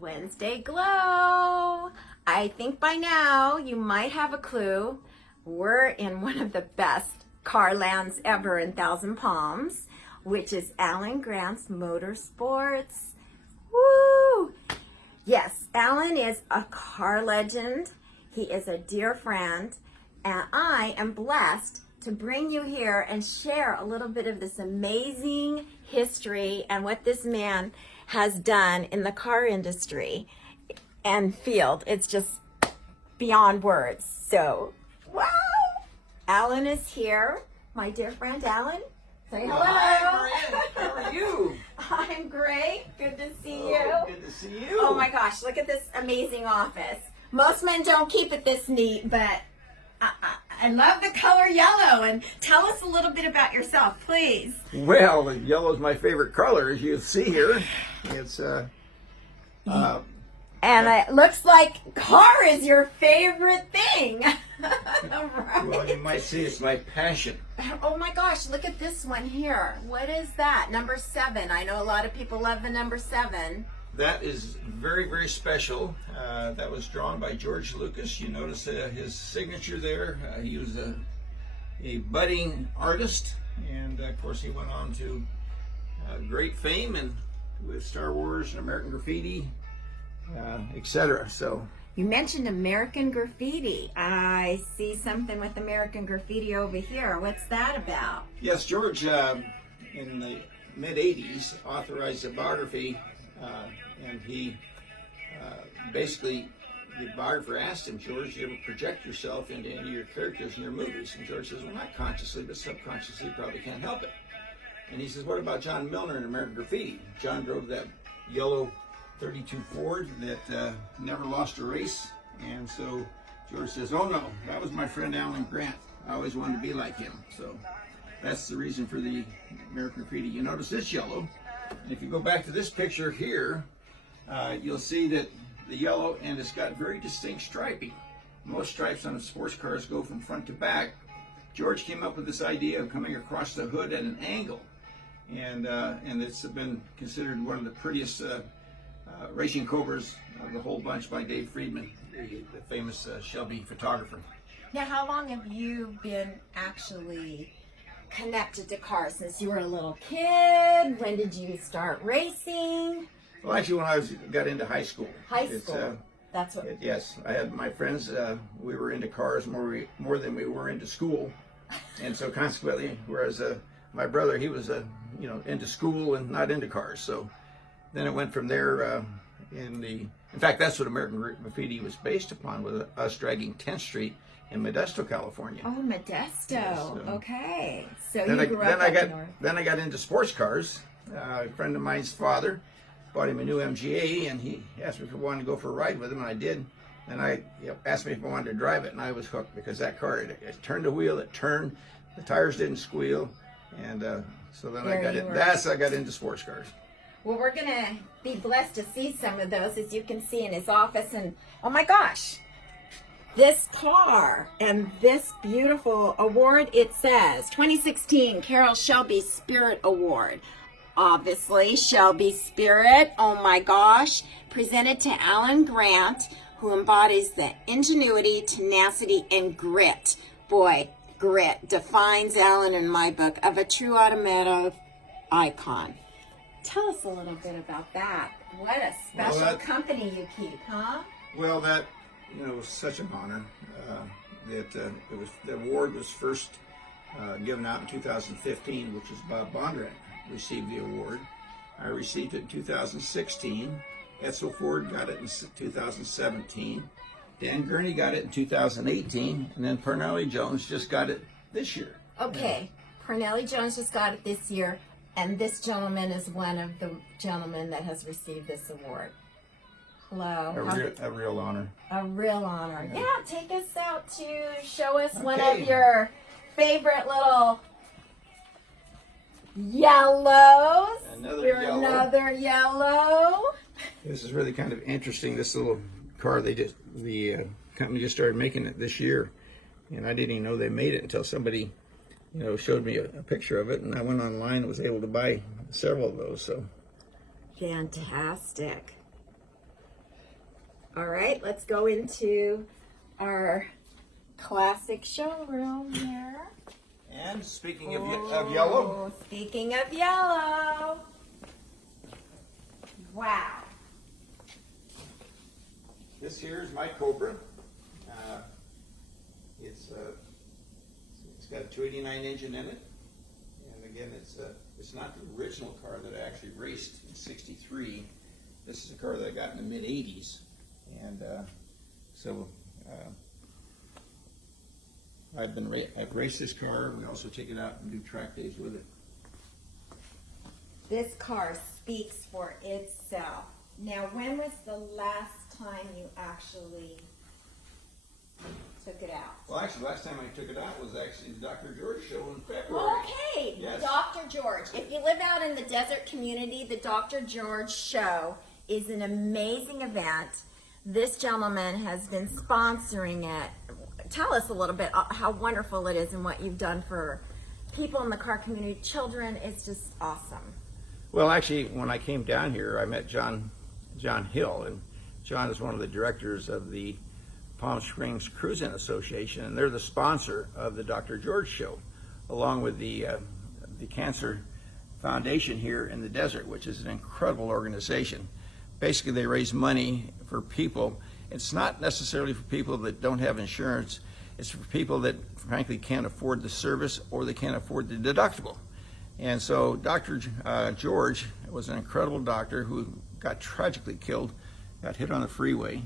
Wednesday Glow. I think by now you might have a clue. We're in one of the best car lands ever in Thousand Palms, which is Alan Grant's Motorsports. Woo! Yes, Alan is a car legend. He is a dear friend, and I am blessed to bring you here and share a little bit of this amazing history and what this man has done in the car industry and field. It's just beyond words. So, wow! Alan is here, my dear friend Alan. Say hello. Hi, Maria. How are you? I'm great. Good to see you. Good to see you. Oh my gosh, look at this amazing office. Most men don't keep it this neat, but I love the color yellow. And tell us a little bit about yourself, please. Well, yellow is my favorite color, as you see here. It's And it looks like car is your favorite thing. Right? well, you might see it's my passion. Oh my gosh, look at this one here. What is that? Number 7. I know a lot of people love the number 7. That is very, very special. That was drawn by George Lucas. You notice his signature there. He was a budding artist, and of course he went on to great fame and with Star Wars and American Graffiti, etc. So You mentioned American Graffiti. I see something with American Graffiti over here. What's that about? yes, George in the mid '80s authorized a biography, and he basically, the biographer asked him, George, do you ever project yourself into any of your characters in your movies? And George says, well, not consciously, but subconsciously, probably can't help it. And he says, what about John Milner in American Graffiti? John drove that yellow 32 Ford that never lost a race. And so George says, oh no, that was my friend Alan Grant. I always wanted to be like him. So that's the reason for the American Graffiti. You notice it's yellow. And if you go back to this picture here, you'll see that the yellow, and it's got very distinct striping. Most stripes on sports cars go from front to back. George came up with this idea of coming across the hood at an angle. And it's been considered one of the prettiest racing Cobras of the whole bunch by Dave Friedman, the famous Shelby photographer. Now, how long have you been actually connected to cars? Since you were a little kid? When did you start racing? Well, actually, when I got into high school. High school. That's what. Yes, I had my friends. We were into cars more than we were into school, and so consequently, whereas my brother, he was into school and not into cars. So then it went from there. In fact, that's what American Graffiti was based upon, with us dragging 10th Street in Modesto, California. Oh, Modesto. Yes, okay. So then you grew up up north. Then I got into sports cars. A friend of mine's father bought him a new MGA, and he asked me if I wanted to go for a ride with him, and I did. And I asked me if I wanted to drive it, and I was hooked, because that car, it turned the wheel, it turned, the tires didn't squeal, and so then I got into sports cars. Well, we're going to be blessed to see some of those, as you can see in his office. And oh my gosh, this car and this beautiful award, it says 2016 Carroll Shelby Spirit Award. Obviously, Shelby Spirit, oh my gosh, presented to Alan Grant, who embodies the ingenuity, tenacity, and grit. Boy, grit defines Alan in my book of a true automotive icon. Tell us a little bit about that. What a special company you keep, huh? Well, that was such an honor. The award was first given out in 2015, which is Bob Bondurant received the award. I received it in 2016. Edsel Ford got it in 2017. Dan Gurney got it in 2018, and then Parnelli Jones just got it this year. Okay, Parnelli Jones just got it this year, and this gentleman is one of the gentlemen that has received this award. Hello. A real honor. A real honor. Yeah, take us out to show us one of your favorite little yellows. Another yellow. This is really kind of interesting. This little car, the company just started making it this year, and I didn't even know they made it until somebody showed me a picture of it, and I went online and was able to buy several of those. So fantastic. All right, let's go into our classic showroom here. And speaking of yellow, Speaking of yellow. Wow. this here is my COBRA. It's got a 289 engine in it, and again, it's not the original car that I actually raced in '63. This is a car that I got in the mid '80s, and I've raced this car. We also take it out and do track days with it. This car speaks for itself. Now, when was the last time you actually took it out? Well, actually, last time I took it out was actually the Dr. George show in February. Okay, Yes. Dr. George. If you live out in the desert community, the Dr. George show is an amazing event. This gentleman has been sponsoring it. Tell us a little bit how wonderful it is and what you've done for people in the car community, children. It's just awesome. Well, actually, when I came down here, I met John Hill, and John is one of the directors of the Palm Springs Cruising Association, and they're the sponsor of the Dr. George show, along with the Cancer Foundation here in the desert, which is an incredible organization. Basically, they raise money for people. It's not necessarily for people that don't have insurance. It's for people that, frankly, can't afford the service or they can't afford the deductible. And so Dr. George was an incredible doctor who got tragically killed, got hit on the freeway,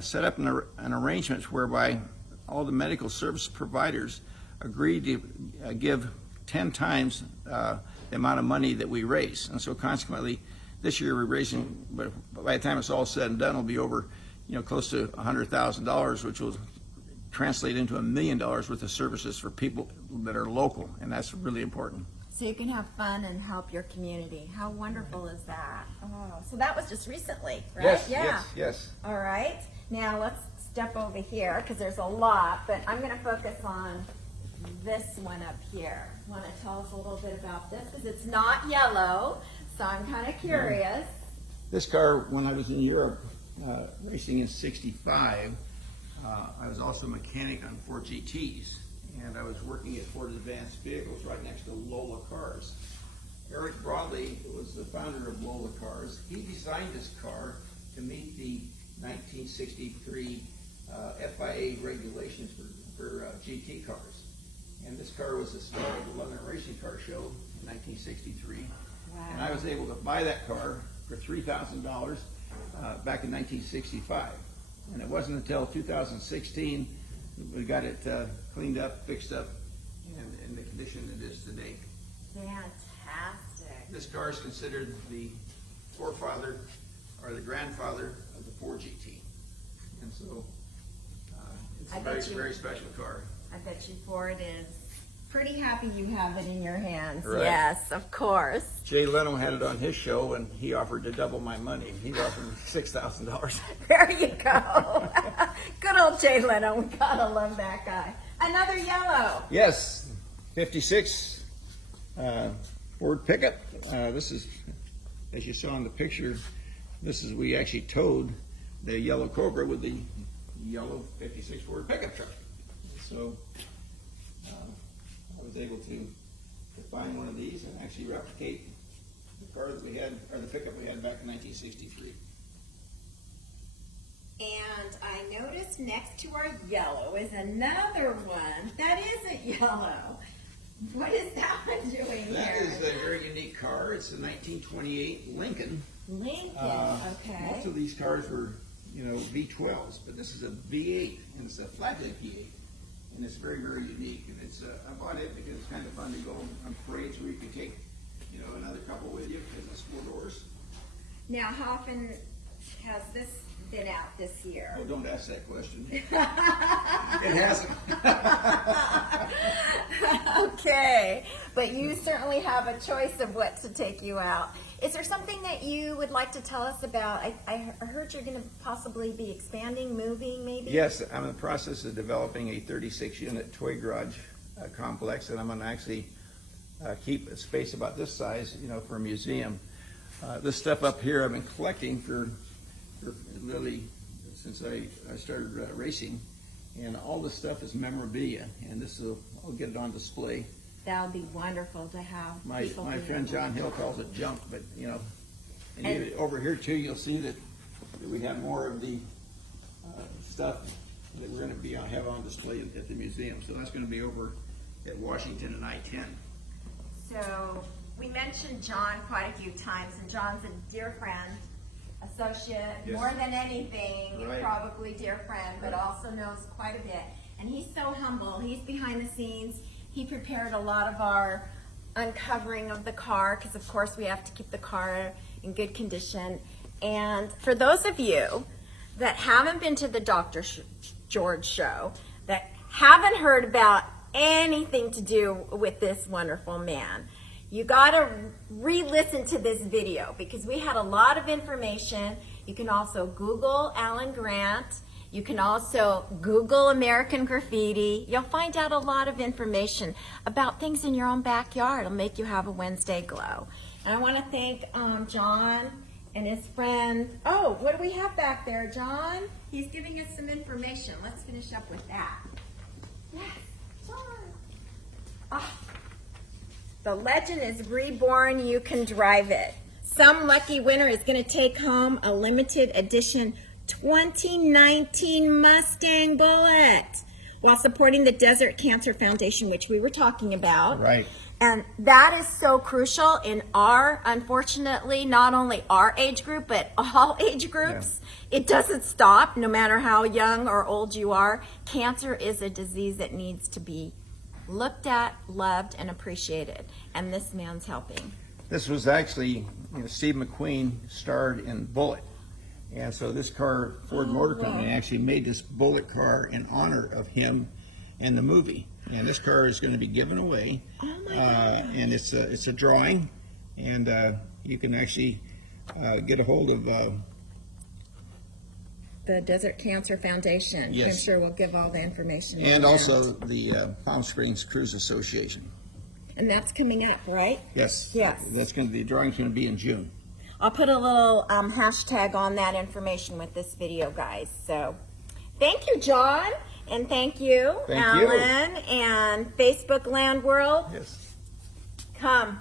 set up an arrangement whereby all the medical service providers agreed to give 10 times the amount of money that we raise. And so consequently, this year we're raising, but by the time it's all said and done, it'll be over, close to $100,000, which will translate into $1 million worth of services for people that are local, and that's really important. So you can have fun and help your community. How wonderful is that? Oh, so that was just recently, right? Yes. All right. Now let's step over here because there's a lot, but I'm going to focus on this one up here. Want to tell us a little bit about this because it's not yellow, so I'm kind of curious. This car, when I was in Europe racing in '65, I was also a mechanic on Ford GTs, and I was working at Ford Advanced Vehicles right next to LOLA Cars. Eric Broadley was the founder of LOLA Cars. He designed this car to meet the 1963 FIA regulations for GT cars. And this car was the star of the London Racing Car Show in 1963. Wow. And I was able to buy that car for $3,000 back in 1965. And it wasn't until 2016 we got it cleaned up, fixed up, and in the condition it is today. Fantastic. This car is considered the forefather or the grandfather of the Ford GT. And so it's a very, very special car. I bet you Ford is pretty happy you have it in your hands. Right. Yes, of course. Jay Leno had it on his show, and he offered to double my money. He offered me $6,000. There you go. Good old Jay Leno. We gotta love that guy. Another yellow. Yes, 56 Ford pickup. This is, as you saw in the picture, we actually towed the yellow COBRA with the yellow 56 Ford pickup truck. So I was able to find one of these and actually replicate the car that we had, or the pickup we had back in 1963. And I noticed next to our yellow is another one that isn't yellow. What is that one doing here? That is a very unique car. It's a 1928 Lincoln. Lincoln, okay. Most of these cars were, V12s, but this is a V8, and it's a flathead V8. And it's very, very unique. And it's I bought it because it's kind of fun to go on parades where you can take, another couple with you because it's 4 doors. Now, how often has this been out this year? Oh, don't ask that question. It hasn't. Okay, but you certainly have a choice of what to take you out. Is there something that you would like to tell us about? I heard you're going to possibly be expanding, moving, maybe? Yes, I'm in the process of developing a 36-unit toy garage complex, and I'm going to actually keep a space about this size, for a museum. This stuff up here I've been collecting for literally since I started racing, and all this stuff is memorabilia, and I'll get it on display. That would be wonderful to have. My friend John Hill calls it junk, but and over here too, you'll see that we have more of the stuff that we're going to have on display at the museum. So that's going to be over at Washington and I-10. So we mentioned John quite a few times, and John's a dear friend, associate, yes. More than anything, Right. probably dear friend, but Right. also knows quite a bit. And he's so humble. He's behind the scenes. He prepared a lot of our uncovering of the car, because of course we have to keep the car in good condition. And for those of you that haven't been to the Dr. George show, that haven't heard about anything to do with this wonderful man, you gotta re-listen to this video, because we had a lot of information. You can also Google Alan Grant. You can also Google American Graffiti. You'll find out a lot of information about things in your own backyard. It'll make you have a Wednesday glow. And I want to thank John and his friend. Oh, what do we have back there, John? He's giving us some information. Let's finish up with that. Yes, John. Ah. The legend is reborn. You can drive it. Some lucky winner is going to take home a limited edition 2019 Mustang Bullet while supporting the Desert Cancer Foundation, which we were talking about. Right. And that is so crucial in unfortunately, not only our age group, but all age groups. Yeah. It doesn't stop, no matter how young or old you are. Cancer is a disease that needs to be looked at, loved, and appreciated. And this man's helping. This was actually, Steve McQueen starred in Bullet. And so this car, Ford Motor Company, actually made this Bullet car in honor of him and the movie. And this car is going to be given away. Oh my God. And it's a drawing, and you can actually get a hold of the Desert Cancer Foundation. Yes. I'm sure we'll give all the information. and also the Palm Springs Cruise Association. And that's coming up, right? Yes. Yes. The drawing's going to be in June. I'll put a little hashtag on that information with this video, guys. So thank you, John, and thank you, Thank you. Alan, and Facebook Land World. Yes. Come.